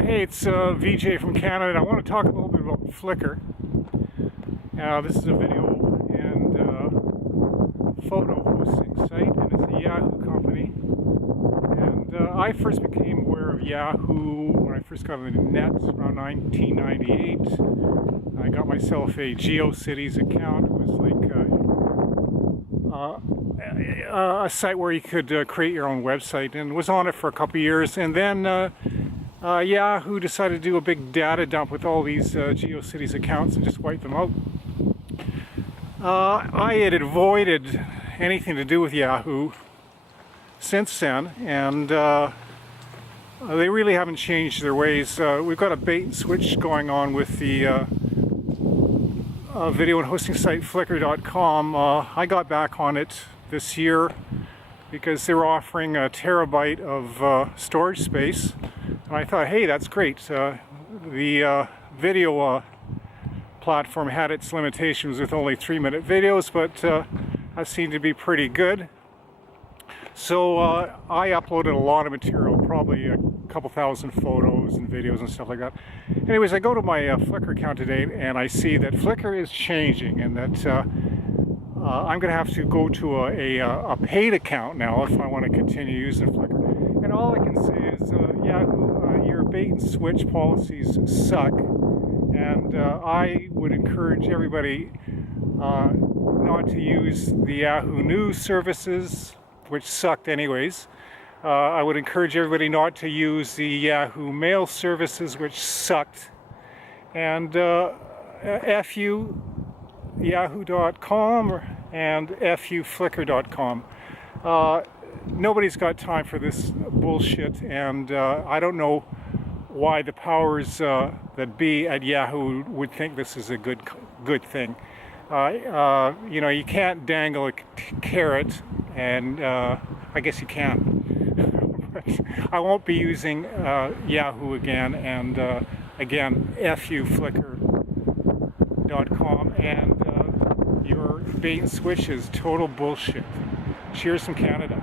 Hey, it's VJ from Canada, and I want to talk a little bit about Flickr. This is a video and photo hosting site, and it's a Yahoo company. And I first became aware of Yahoo when I first got on the net around 1998. I got myself a GeoCities account. It was like a site where you could create your own website, and was on it for a couple of years. And then Yahoo decided to do a big data dump with all these GeoCities accounts and just wipe them out. I had avoided anything to do with Yahoo since then, and they really haven't changed their ways. We've got a bait and switch going on with the video and hosting site flickr.com. I got back on it this year because they were offering a terabyte of storage space. And I thought, hey, that's great. The video platform had its limitations with only 3-minute videos, but that seemed to be pretty good. So I uploaded a lot of material, probably a couple thousand photos and videos and stuff like that. Anyways, I go to my Flickr account today and I see that Flickr is changing, and that I'm going to have to go to a paid account now if I want to continue using Flickr. And all I can say is, Yahoo, your bait and switch policies suck, and I would encourage everybody not to use the Yahoo News services, which sucked anyways. I would encourage everybody not to use the Yahoo Mail services, which sucked. And F you Yahoo.com and F you Flickr.com. Nobody's got time for this bullshit, and I don't know why the powers that be at Yahoo would think this is a good thing. You know, you can't dangle a carrot, and I guess you can. I won't be using Yahoo again, and again, F you Flickr.com, and your bait and switch is total bullshit. Cheers from Canada.